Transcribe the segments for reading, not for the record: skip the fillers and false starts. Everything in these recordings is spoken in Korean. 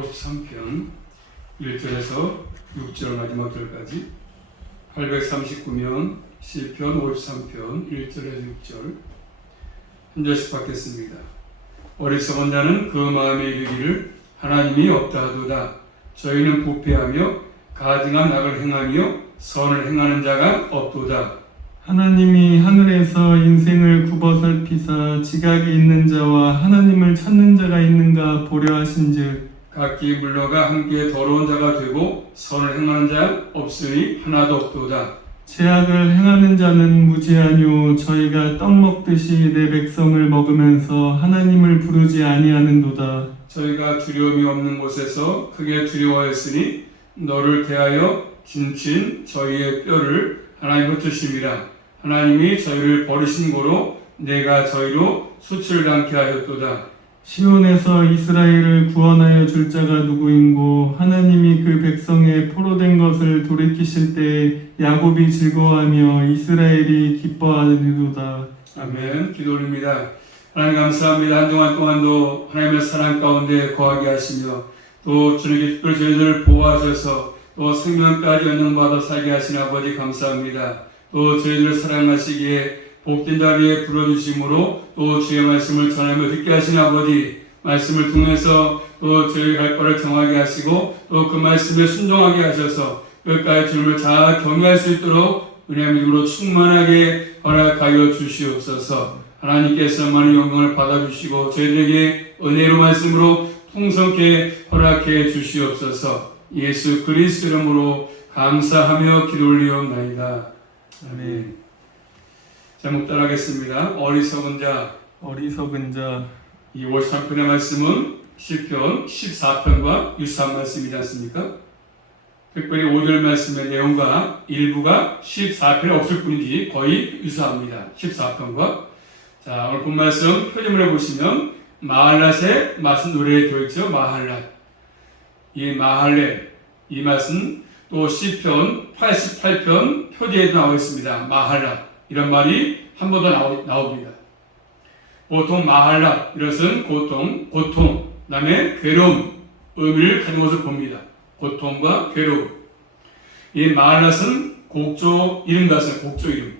53편 1절에서 6절 마지막 절까지 839면 시편 53편 1절에서 6절 한 절씩 받겠습니다. 어리석은 자는 그 마음에 이르기를 하나님이 없다 하도다. 저희는 부패하며 가증한 악을 행하며 선을 행하는 자가 없도다. 하나님이 하늘에서 인생을 굽어 살피사 지각이 있는 자와 하나님을 찾는 자가 있는가 보려 하신즉 각기 물러가 함께 더러운 자가 되고 선을 행하는 자 없으니 하나도 없도다. 죄악을 행하는 자는 무지하뇨. 저희가 떡 먹듯이 내 백성을 먹으면서 하나님을 부르지 아니하는도다. 저희가 두려움이 없는 곳에서 크게 두려워했으니 너를 대하여 진친 저희의 뼈를 하나님 흩으심이라. 하나님이 저희를 버리신 고로 내가 저희로 수치를 당케 하였도다. 시온에서 이스라엘을 구원하여 줄 자가 누구인고 하나님이 그 백성의 포로된 것을 돌이키실 때 야곱이 즐거워하며 이스라엘이 기뻐하리로다. 아멘. 기도 올립니다. 하나님 감사합니다. 한동안 동안도 하나님의 사랑 가운데 거하게 하시며 또 주님께 특별히 저희들을 보호하셔서 또 생명까지 연장받아 살게 하신 아버지 감사합니다. 또 저희들을 사랑하시기에 복된 자리에 불러주심으로 또 주의 말씀을 전하며 듣게 하신 아버지 말씀을 통해서 또 저희 갈 바를 정하게 하시고 또 그 말씀에 순종하게 하셔서 끝까지 주님을 잘 경외할 수 있도록 은혜와 믿음으로 충만하게 허락하여 주시옵소서. 하나님께서 많은 영광을 받아주시고 저희들에게 은혜로 말씀으로 풍성케 허락해 주시옵소서. 예수 그리스도 이름으로 감사하며 기도 올리옵나이다. 아멘. 제목 따라하겠습니다. 어리석은 자. 이 53편의 말씀은 시편 14편과 유사한 말씀이지 않습니까? 특별히 5절 말씀의 내용과 일부가 14편에 없을 뿐이지 거의 유사합니다. 14편과. 자, 오늘 본 말씀 표지문에 보시면 마할랏의 말씀 노래에 되어 있죠. 마할랏. 이 마할렛, 이 말씀 또 시편 88편 표지에도 나와 있습니다. 마할랏. 이런 말이 한 번 더 나옵니다. 보통 마할랏, 이것은 고통, 그 다음에 괴로움, 의미를 가진 것을 봅니다. 고통과 괴로움. 이 마할랏은 곡조 이름 같습니다. 곡조 이름.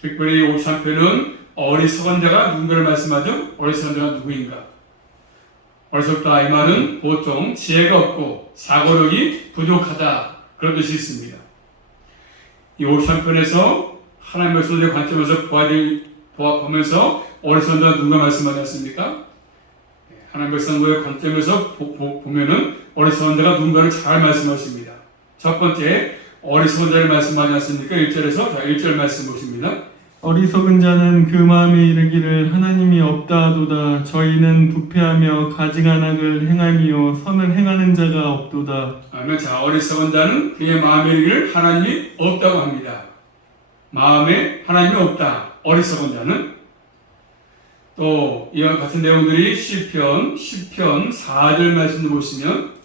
특별히 53편은 어리석은 자가 누군가를 말씀하죠? 어리석은 자가 누구인가? 어리석다 이 말은 보통 지혜가 없고 사고력이 부족하다 그런 뜻이 있습니다. 이 53편에서 하나님의 말씀의 관점에서 보면서 어리석은 자가 누가 말씀하셨습니까? 하나님의 말씀의 관점에서 보면은 어리석은 자가 누군가를 잘 말씀하십니다. 첫 번째 어리석은 자를 말씀하지 않습니까? 1절에서 1절 말씀 보십니다. 어리석은 자는 그 마음에 이르기를 하나님이 없다 하도다. 저희는 부패하며 가증한 악을 행하며 선을 행하는 자가 없도다. 아멘. 자, 어리석은 자는 그의 마음에 이르기를 하나님이 없다고 합니다. 마음에 하나님이 없다. 어리석은 자는. 또 이와 같은 내용들이 시편 10편 4절 말씀을 보시면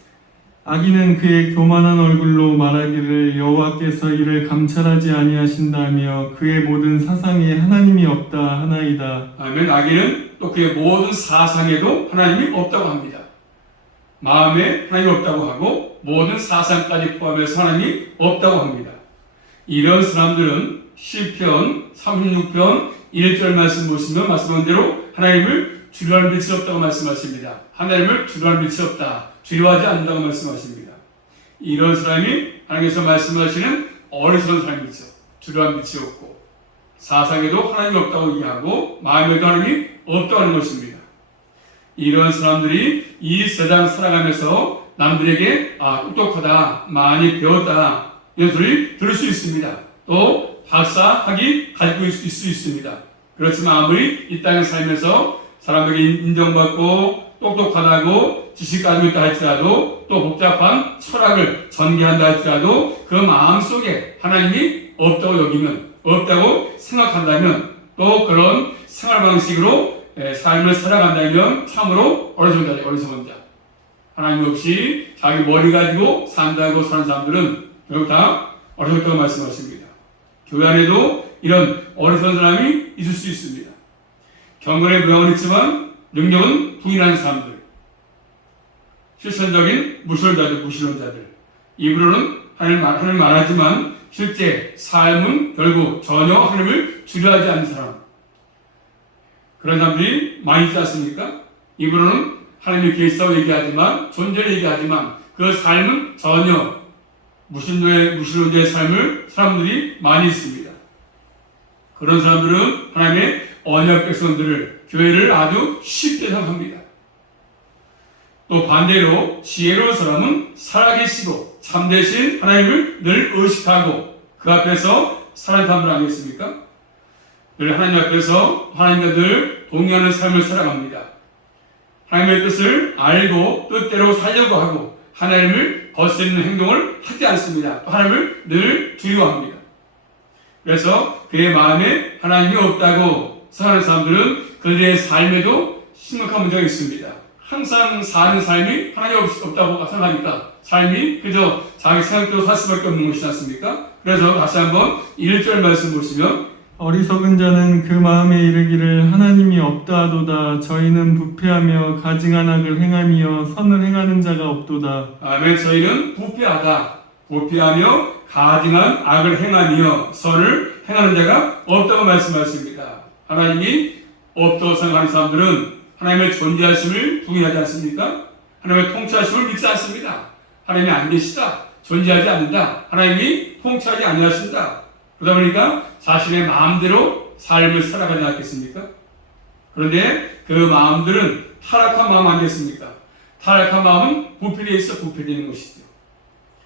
악인은 그의 교만한 얼굴로 말하기를 여호와께서 이를 감찰하지 아니하신다며 그의 모든 사상에 하나님이 없다 하나이다. 아멘. 악인은 또 그의 모든 사상에도 하나님이 없다고 합니다. 마음에 하나님이 없다고 하고 모든 사상까지 포함해서 하나님이 없다고 합니다. 이런 사람들은 시편 36편 1절 말씀 보시면 말씀한 대로 하나님을 두려워할 빛이 없다고 말씀하십니다. 하나님을 두려워할 빛이 없다. 두려워하지 않는다고 말씀하십니다. 이런 사람이 하나님께서 말씀하시는 어리석은 사람이죠. 두려워할 빛이 없고 사상에도 하나님이 없다고 이해하고 마음에도 하나님이 없다고 하는 것입니다. 이런 사람들이 이 세상 살아가면서 남들에게 똑똑하다, 많이 배웠다 이런 소리 들을 수 있습니다. 또 박사 학위 가지고 있을 수 있습니다. 그렇지만 아무리 이 땅에 살면서 사람에게 인정받고 똑똑하다고 지식 가지고 있다 할지라도 또 복잡한 철학을 전개한다 할지라도 그 마음속에 하나님이 없다고 여기면 없다고 생각한다면 또 그런 생활 방식으로 삶을 살아간다면 참으로 어리석은 자. 하나님 없이 자기 머리 가지고 산다고 사는 사람들은 결국 다 어리석다고 말씀하십니다. 교회 안에도 이런 어리석은 사람이 있을 수 있습니다. 경건의 모양은 있지만 능력은 부인하는 사람들. 실천적인 무신론자들. 입으로는 하나님을 말하지만 실제 삶은 결국 전혀 하나님을 주려하지 않는 사람. 그런 사람들이 많이 있지 않습니까? 입으로는 하나님이 계시다고 얘기하지만, 존재를 얘기하지만 그 삶은 전혀 무신론자의 삶을 사람들이 많이 있습니다. 그런 사람들은 하나님의 언약 백성들을, 교회를 아주 쉽게 생각합니다. 또 반대로 지혜로운 사람은 살아계시고 참되신 하나님을 늘 의식하고 그 앞에서 사는 사람들 아니겠습니까? 늘 하나님 앞에서 하나님과 늘 동의하는 삶을 살아갑니다. 하나님의 뜻을 알고 뜻대로 살려고 하고 하나님을 거스르는 행동을 하지 않습니다. 또 하나님을 늘 두려워합니다. 그래서 그의 마음에 하나님이 없다고 생각하는 사람들은 그들의 삶에도 심각한 문제가 있습니다. 항상 사는 삶이 하나님이 없다고 생각하니까 삶이 그저 자기 생각대로 살 수밖에 없는 것이지 않습니까? 그래서 다시 한번 1절 말씀 보시면 어리석은 자는 그 마음에 이르기를 하나님이 없다 하도다. 저희는 부패하며 가증한 악을 행하며 선을 행하는 자가 없도다. 아멘. 저희는 부패하며 가증한 악을 행하며 선을 행하는 자가 없다고 말씀하십니다. 하나님이 없다고 생각하는 사람들은 하나님의 존재하심을 부인하지 않습니까? 하나님의 통치하심을 믿지 않습니다. 하나님이 안 계시다. 존재하지 않는다. 하나님이 통치하지 아니하신다. 그러다 보니까 자신의 마음대로 삶을 살아가지 않겠습니까? 그런데 그 마음들은 타락한 마음 아니겠습니까? 타락한 마음은 부패되어 있어 부패되는 것이죠.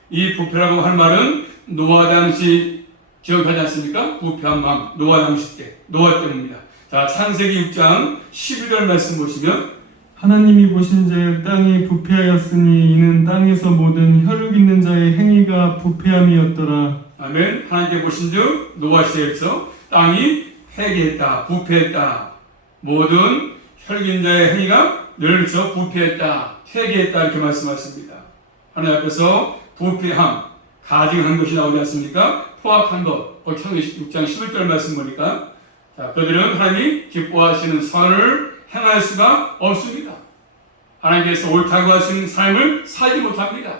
이 부패라고 한 말은 노아 당시 기억하지 않습니까? 부패한 마음, 노아 당시 때, 노아 때문입니다. 자, 창세기 6장 11절 말씀 보시면 하나님이 보신즉 땅이 부패하였으니 이는 땅에서 모든 혈육 있는 자의 행위가 부패함이었더라. 아멘. 하나님께 보신즉 노아 시대에서 땅이 회개했다, 부패했다. 모든 혈육 있는 자의 행위가 늘서 부패했다, 회개했다 이렇게 말씀하십니다. 하나님 앞에서 부패함, 가증한 것이 나오지 않습니까? 포악한 것. 거기 창세기 6장 11절 말씀 보니까 자, 그들은 하나님이 기뻐하시는 선을 행할 수가 없습니다. 하나님께서 옳다고 하시는 삶을 살지 못합니다.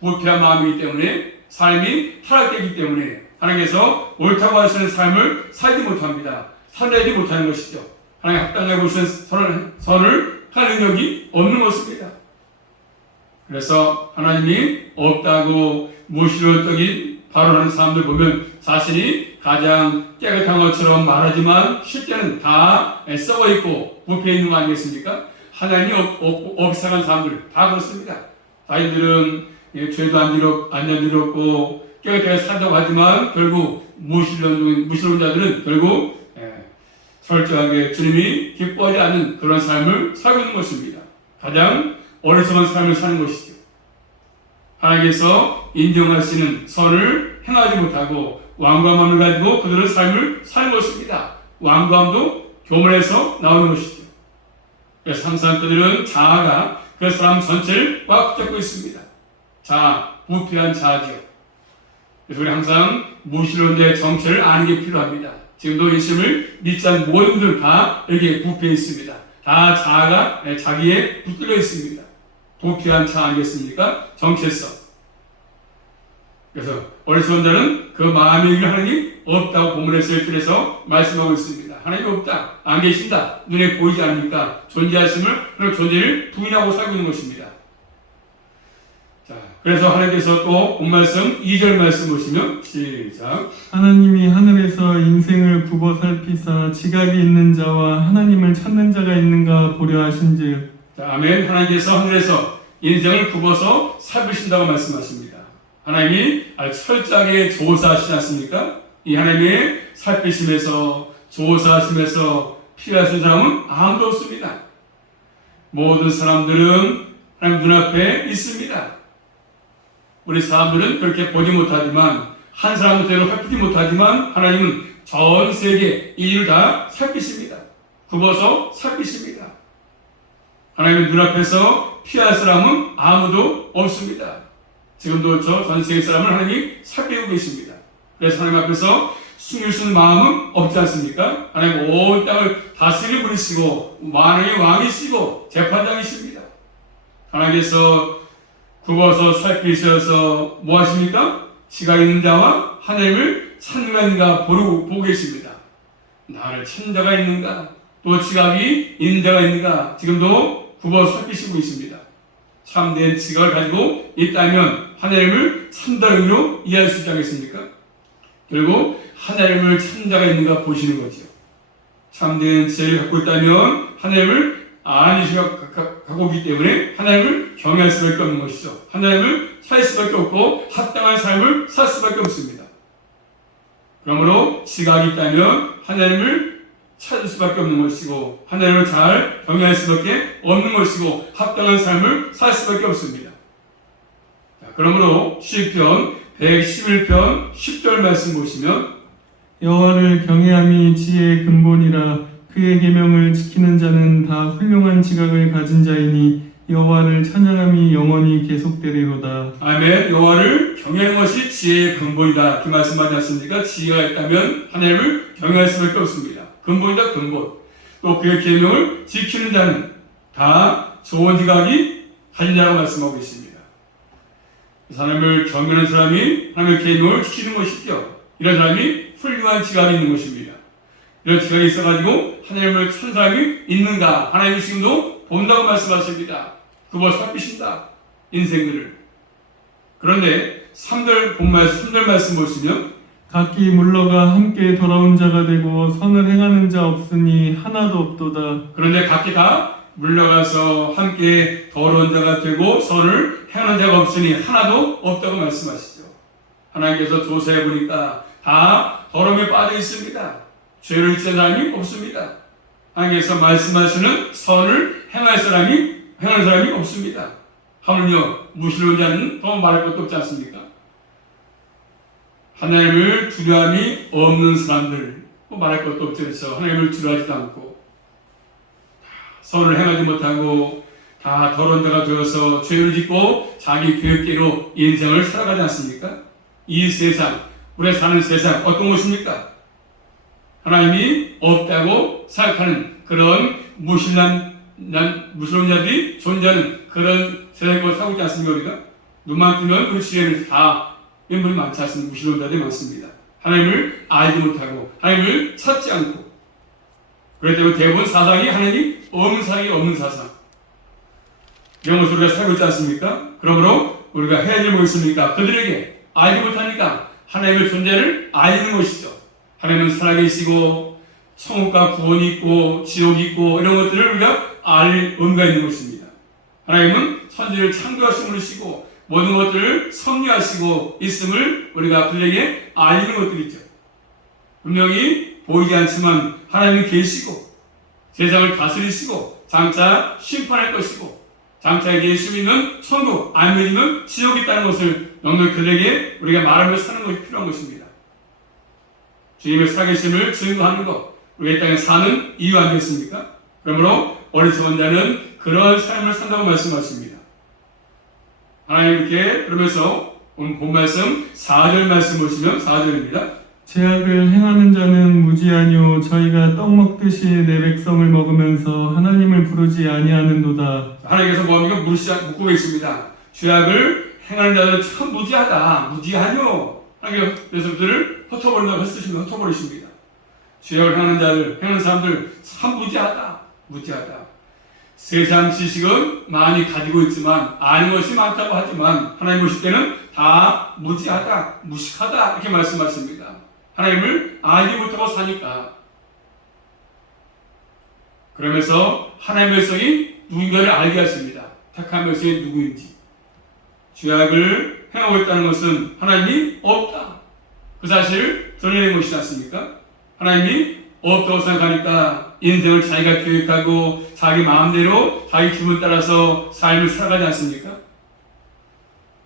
부패한 마음이기 때문에, 삶이 타락되기 때문에 하나님께서 옳다고 하시는 삶을 살지 못합니다. 살아내지 못하는 것이죠. 하나님 합당하게 보시는 선을 할 능력이 없는 것입니다. 그래서 하나님이 없다고 무신론적인 발언하는 사람들 보면 자신이 가장 깨끗한 것처럼 말하지만 실제는 다 썩어있고 부패해 있는 거 아니겠습니까? 하나님이 없상한 사람들 다 그렇습니다. 자기들은 죄도 안 저질렀고 깨끗하게 산다고 하지만 결국 무신론자들은 결국 철저하게 주님이 기뻐하지 않는 그런 삶을 살고 있는 것입니다. 가장 어리석은 삶을 사는 것이죠. 하나님께서 인정하시는 선을 행하지 못하고 완고함을 가지고 그들은 삶을 사는 것입니다. 완고함도 교만에서 나오는 것이죠. 그래서 항상 그들은 자아가 그 사람 전체를 꽉 붙잡고 있습니다. 자아, 부패한 자아죠. 그래서 우리 항상 무신론자의 정체를 아는 게 필요합니다. 지금도 예수님을 믿지 않는 모든 분들 다 여기에 부패해 있습니다. 다 자아가 자기에 붙들려 있습니다. 부패한 자아 아니겠습니까? 정체성. 그래서 어리석은 자는 그 마음의 일을 하나님이 없다고 본문에서 1절에서 말씀하고 있습니다. 하나님이 없다, 안 계신다, 눈에 보이지 않으니까 존재하심을, 그런 존재를 부인하고 살고 있는 것입니다. 자, 그래서 하나님께서 또 본 말씀 2절 말씀 보시면 시작. 하나님이 하늘에서 인생을 굽어 살피사 지각이 있는 자와 하나님을 찾는 자가 있는가 보려 하신즉. 자, 아멘. 하나님께서 하늘에서 인생을 굽어서 살피신다고 말씀하십니다. 하나님이 아주 철저하게 조사하시지 않습니까? 이 하나님의 살피심에서 조사하심에서 피하신 사람은 아무도 없습니다. 모든 사람들은 하나님 눈앞에 있습니다. 우리 사람들은 그렇게 보지 못하지만, 한 사람들대로 살피지 못하지만 하나님은 전 세계 이 일을 다 살피십니다. 굽어서 살피십니다. 하나님의 눈앞에서 피할 사람은 아무도 없습니다. 지금도 전 세계 사람을 하나님이 살피고 계십니다. 그래서 하나님 앞에서 숨길 수 있는 마음은 없지 않습니까? 하나님 온 땅을 다스리는 분이시고 만왕의 왕이시고 재판장이십니다. 하나님께서 굽어서 살피셔서 뭐 하십니까? 지가 있는 자와 하나님을 찾는가 보고 계십니다. 나를 찾는 자가 있는가? 또 지각이 있는 자가 있는가? 지금도 굽어 살피시고 있습니다. 참된 지각을 가지고 있다면 하나님을 찾는다는 의미로 이해할 수 있지 않겠습니까? 결국 하나님을 찾는 자가 있는가 보시는 거죠. 참된 지혜를 갖고 있다면 하나님을 아는 지혜가 갖고 있기 때문에 하나님을 경외할 수밖에 없는 것이죠. 하나님을 찾을 수밖에 없고 합당한 삶을 살 수밖에 없습니다. 그러므로 지각이 있다면 하나님을 찾을 수밖에 없는 것이고 하나님을 잘 경외할 수밖에 없는 것이고 합당한 삶을 살 수밖에 없습니다. 자, 그러므로 시편 111편 10절 말씀 보시면 여호와를 경외함이 지혜의 근본이라 그의 계명을 지키는 자는 다 훌륭한 지각을 가진 자이니 여호와를 찬양함이 영원히 계속되리로다. 아멘. 여호와를 경외하는 것이 지혜의 근본이다. 이렇게 말씀하지 않습니까? 지혜가 있다면 하나님을 경외할 수밖에 없습니다. 근본이다, 근본. 또 그의 계명을 지키는 자는 다 좋은 지각이 가진 자라고 말씀하고 있습니다. 하나님을 경외하는 사람이 하나님의 계명을 지키는 것이죠. 이런 사람이 훌륭한 지각이 있는 것입니다. 이런 지각이 있어가지고 하나님을 찾는 사람이 있는가? 하나님이 지금도 본다고 말씀하십니다. 그걸 살피신다. 인생들을. 그런데 3절 본말씀, 3절 말씀 보시면 각기 물러가 함께 돌아온 자가 되고 선을 행하는 자 없으니 하나도 없도다. 그런데 각기 다 물러가서 함께 더러운 자가 되고 선을 행하는 자가 없으니 하나도 없다고 말씀하시죠. 하나님께서 조사해 보니까 다 더러움에 빠져 있습니다. 죄를 지은 사람이 없습니다. 하나님께서 말씀하시는 선을 행하는 사람이 없습니다. 하물며 무신론한 자는 더 말할 것도 없지 않습니까? 하나님을 두려움이 없는 사람들, 말할 것도 없죠. 그래서 하나님을 두려워하지도 않고 선을 행하지 못하고 다 더러운 자가 되어서 죄를 짓고 자기 계획대로 인생을 살아가지 않습니까? 이 세상, 우리가 사는 세상 어떤 것입니까? 하나님이 없다고 생각하는 그런 무신론 자들이 존재하는 그런 세상을 살고 있지 않습니까? 우리가 눈만 뜨면 우리 주변에서 다 인물이 많지 않습니까? 무신론자들이 많습니다. 하나님을 알지 못하고 하나님을 찾지 않고 그렇기 때문에 대부분 사상이 하나님 없는 사상이 없는 사상 이런 것을 우리가 살고 있지 않습니까? 그러므로 우리가 해야 될 뭐 있습니까? 그들에게 알지 못하니까 하나님의 존재를 알리는 것이죠. 하나님은 살아계시고 천국과 구원이 있고 지옥이 있고 이런 것들을 우리가 알 의무가 있는 것입니다. 하나님은 천지를 창조하신 분이시고 모든 것들을 섭리하시고 있음을 우리가 그들에게 알리는 것들이죠. 분명히 보이지 않지만 하나님이 계시고 세상을 다스리시고 장차 심판할 것이고 장차 예수 믿는 천국, 안 믿으면 지옥이 있다는 것을 넉넉히 그들에게 우리가 말하면서 사는 것이 필요한 것입니다. 주님의 살아계심을 증거하는 것, 우리가 이 땅에 사는 이유 아니겠습니까? 그러므로 어리석은 자는 그러한 삶을 산다고 말씀하십니다. 하나님 이렇게 그러면서 오늘 본 말씀 4절 말씀 보시면 4절입니다. 죄악을 행하는 자는 무지하뇨 저희가 떡 먹듯이 내 백성을 먹으면서 하나님을 부르지 아니하는도다. 하나님께서 묻고 계십니다. 죄악을 행하는 자들은 참 무지하뇨. 하나님께서 그들을 흩어버린다고 흩어버리십니다. 죄악을 행하는 사람들 참 무지하다. 세상 지식은 많이 가지고 있지만 아는 것이 많다고 하지만 하나님 보실 때는 다 무지하다, 무식하다 이렇게 말씀하십니다. 하나님을 알지 못하고 사니까. 그러면서 하나님의 백성이 누군가를 알게 하십니다. 택한 백성이 누구인지. 죄악을 행하고 있다는 것은 하나님이 없다. 그 사실을 드러내는 것이지 않습니까? 하나님이 없다고 생각하니까 인생을 자기가 계획하고 자기 마음대로 자기 기분 따라서 삶을 살아가지 않습니까?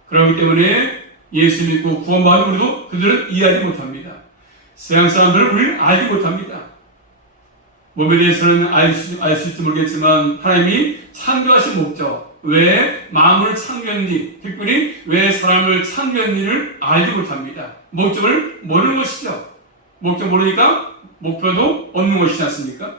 그렇기 때문에 예수 믿고 구원받은 우리도 그들은 이해하지 못합니다. 세상 사람들은 우리를 알지 못합니다. 몸에 대해서는 알 수 있을지 모르겠지만 하나님이 창조하신 목적, 왜 만물을 창조했는지, 특별히 왜 사람을 창조했는지를 알지 못합니다. 목적을 모르는 것이죠. 목적 모르니까 목표도 없는 것이지 않습니까?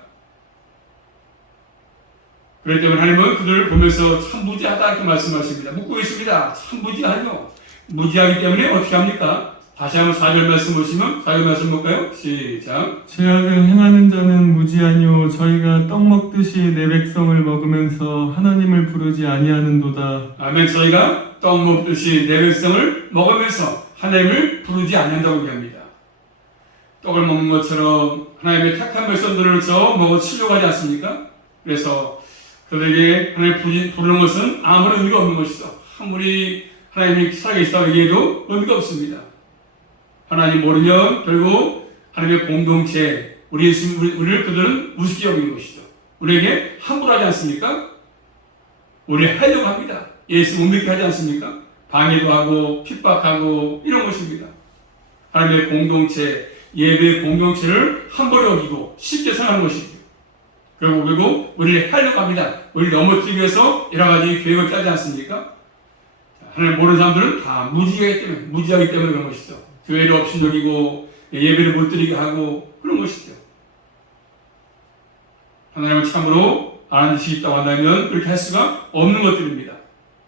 그렇기 때문에 하나님은 그들을 보면서 참 무지하다 이렇게 말씀하십니다. 묻고 있습니다. 참 무지하뇨. 무지하기 때문에 어떻게 합니까? 다시 한번 4절 말씀 보시면 4절 말씀 볼까요? 시작. 죄악을 행하는 자는 무지하뇨 저희가 떡 먹듯이 내 백성을 먹으면서 하나님을 부르지 아니하는도다. 아멘. 저희가 떡 먹듯이 내 백성을 먹으면서 하나님을 부르지 않는다고 얘기합니다. 떡을 먹는 것처럼 하나님의 택한 백성들을 저 먹어 치려고 하지 않습니까? 그래서 그들에게 하나님을 부르는 것은 아무런 의미가 없는 것이죠. 아무리 하나님이 살아계시다고 얘기해도 의미가 없습니다. 하나님 모르면 결국 하나님의 공동체, 우리를 그들은 우습게 여기는 것이죠. 우리에게 함부로 하지 않습니까? 우리를 하려고 합니다. 예수 못 믿게 하지 않습니까? 방해도 하고 핍박하고 이런 것입니다. 하나님의 공동체, 예배의 공동체를 함부로 여기고 쉽게 생각하는 것이죠. 그리고 우리를 하려고 합니다. 우리를 넘어뜨리기 위해서 여러 가지 계획을 짜지 않습니까? 하나님 모르는 사람들은 다 무지하기 때문에 그런 것이죠. 교회를 없이 여기고 예배를 못 드리게 하고 그런 것이죠. 하나님을 참으로 아는 지식이 있다고 한다면 그렇게 할 수가 없는 것들입니다.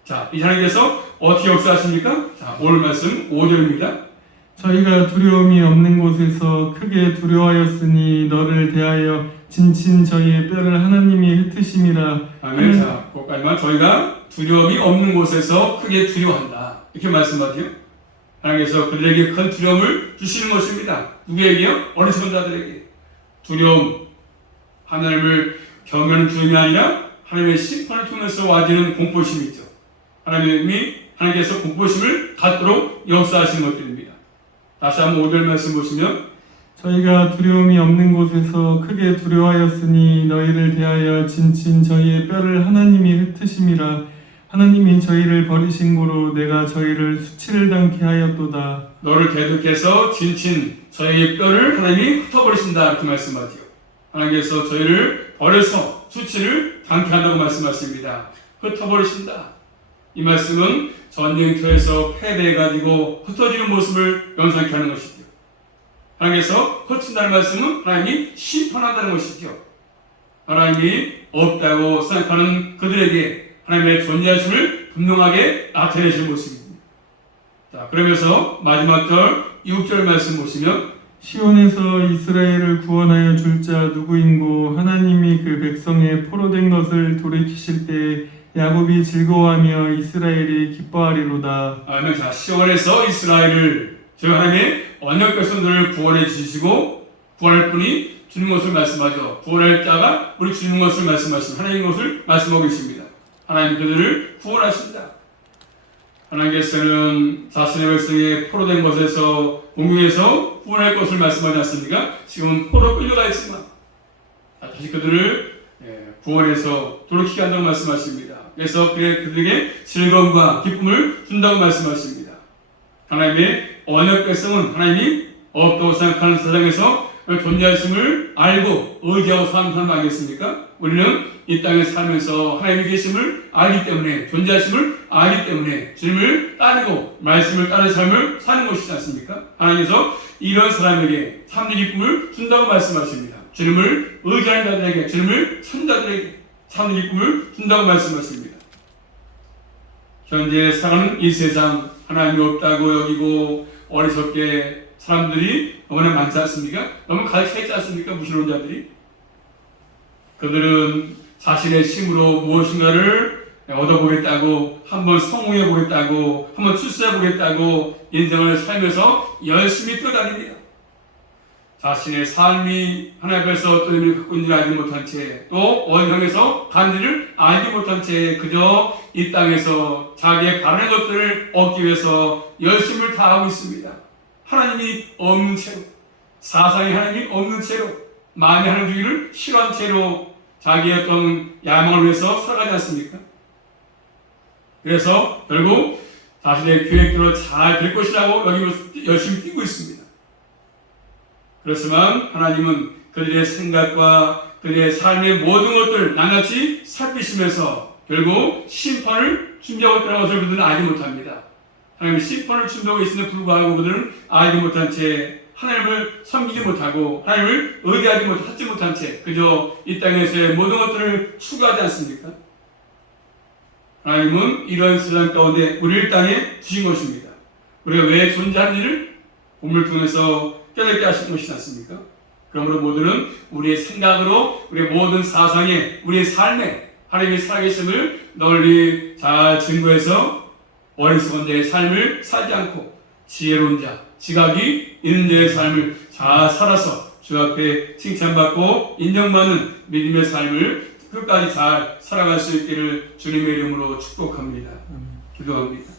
자, 이 하나님께서 어떻게 역사하십니까? 자, 오늘 말씀 5절입니다. 저희가 두려움이 없는 곳에서 크게 두려워하였으니 너를 대하여 진친 저희의 뼈를 하나님이 흩으심이라. 아멘. 자, 거기까지만 저희가 두려움이 없는 곳에서 크게 두려워한다. 이렇게 말씀하죠. 하나님께서 그들에게 큰 두려움을 주시는 것입니다. 누구에게요? 어리석은 자들에게. 두려움, 하나님을 경외하는 두려움이 아니라 하나님의 심판을 통해서 와지는 공포심이죠. 하나님께서 공포심을 갖도록 역사하시는 것들입니다. 다시 한번 5절 말씀 보시면 저희가 두려움이 없는 곳에서 크게 두려워하였으니 너희를 대하여 진친 저희의 뼈를 하나님이 흩으심이라. 하나님이 저희를 버리신 고로 내가 저희를 수치를 당케 하였도다. 너를 계속해서 진친 저희의 뼈를 하나님이 흩어버리신다 이렇게 말씀하지요. 하나님께서 저희를 버려서 수치를 당케 한다고 말씀하십니다. 흩어버리신다. 이 말씀은 전쟁터에서 패배해가지고 흩어지는 모습을 연상케 하는 것이죠. 하나님께서 흩친다는 말씀은 하나님이 심판한다는 것이죠. 하나님이 없다고 생각하는 그들에게 하나님의 존재하심을 분명하게 나타내실 모습입니다. 자, 그러면서 마지막 절 6절 말씀 보시면 시온에서 이스라엘을 구원하여 줄 자 누구인고 하나님이 그 백성의 포로된 것을 돌이키실 때 야곱이 즐거워하며 이스라엘이 기뻐하리로다. 아멘. 자, 시온에서 이스라엘을 저 하나님의 언약 백성들을 구원해 주시고 구원할 분이 주는 것을 말씀하죠. 구원할 자가 우리 주는 것을 말씀하시는 하나님 것을 말씀하고 있습니다. 하나님 그들을 구원하신다. 하나님께서는 자신의 백성이 포로된 것에서 공중에서 구원할 것을 말씀하지 않습니까? 지금 포로 끌려가 있지만 다시 그들을 구원해서 돌이키게 한다고 말씀하십니다. 그래서 그들에게 즐거움과 기쁨을 준다고 말씀하십니다. 하나님의 언약 백성은 하나님이 없다고 생각하는 세상에서 존재하심을 알고 의지하고 사는 사람 아니겠습니까? 우리는 이 땅에 살면서 하나님의 계심을 알기 때문에, 존재하심을 알기 때문에 주님을 따르고 말씀을 따르는 삶을 사는 것이지 않습니까? 하나님께서 이런 사람에게 참된 기쁨을 준다고 말씀하십니다. 주님을 의지하는 자들에게, 주님을 찾는 자들에게 참된 기쁨을 준다고 말씀하십니다. 현재 살아가는 이 세상 하나님이 없다고 여기고 어리석게 사람들이 너무나 많지 않습니까? 너무 가득했지 않습니까? 무신론자들이. 그들은 자신의 힘으로 무엇인가를 얻어보겠다고, 한번 성공해보겠다고, 한번 출세해보겠다고 인생을 살면서 열심히 뛰어다닙니다. 자신의 삶이 하나님 앞에서 어떤 의미를 갖고 있는지 알지 못한 채, 또 어디 향해서 가는지를 알지 못한 채 그저 이 땅에서 자기의 바라는 것들을 얻기 위해서 열심을 다하고 있습니다. 하나님이 없는 채로, 사상이 하나님이 없는 채로, 마음이 하나님 주기를 싫어한 채로 자기의 어떤 야망을 위해서 살아가지 않습니까? 그래서 결국 자신의 계획대로 잘 될 것이라고 여기면서 열심히 뛰고 있습니다. 그렇지만 하나님은 그들의 생각과 그들의 삶의 모든 것들을 낱낱이 살피시면서 결국 심판을 준비하고 있다는 것을 그들은 알지 못합니다. 하나님의 심판을 준비하고 있음에 불구하고 그들은 알지 못한 채 하나님을 섬기지 못하고 하나님을 의지하지 찾지 못한 채 그저 이 땅에서의 모든 것들을 추구하지 않습니까? 하나님은 이런 세상 가운데 우리를 땅에 주신 것입니다. 우리가 왜 존재하는지를 본문을 통해서 깨닫게 하신 것이지 않습니까? 그러므로 모두는 우리의 생각으로 우리의 모든 사상에 우리의 삶에 하나님의 살아계심을 널리 잘 증거해서 어리석은 자의 삶을 살지 않고 지혜로운 자, 지각이 있는 자의 삶을 잘 살아서 주 앞에 칭찬받고 인정받는 믿음의 삶을 끝까지 잘 살아갈 수 있기를 주님의 이름으로 축복합니다. 기도합니다.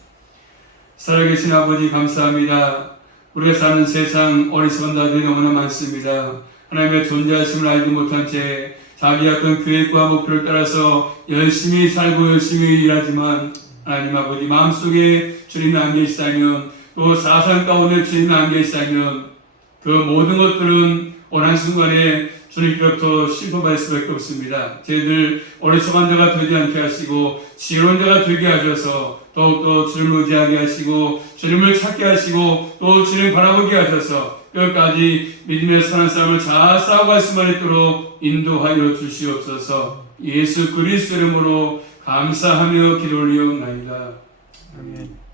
살아계신 아버지 감사합니다. 우리가 사는 세상 어리석은 자들이 너무나 많습니다. 하나님의 존재하심을 알지 못한 채 자기 어떤 계획과 목표를 따라서 열심히 살고 열심히 일하지만 하나님 아버지 마음속에 주님이 안 계시다면 또 사상 가운데 주님이 안 계시다면 그 모든 것들은 어느 한순간에 주님께로부터 심판받을 수밖에 없습니다. 저희들 어리석은 자가 되지 않게 하시고 지혜로운 자가 되게 하셔서 더욱더 주님을 의지하게 하시고 주님을 찾게 하시고 또 주님 바라보게 하셔서 끝까지 믿음의 사는 삶을 잘 쌓아갈 수만 있도록 인도하여 주시옵소서. 예수 그리스도 이름으로 감사하며 기도 올리옵나이다. 아멘.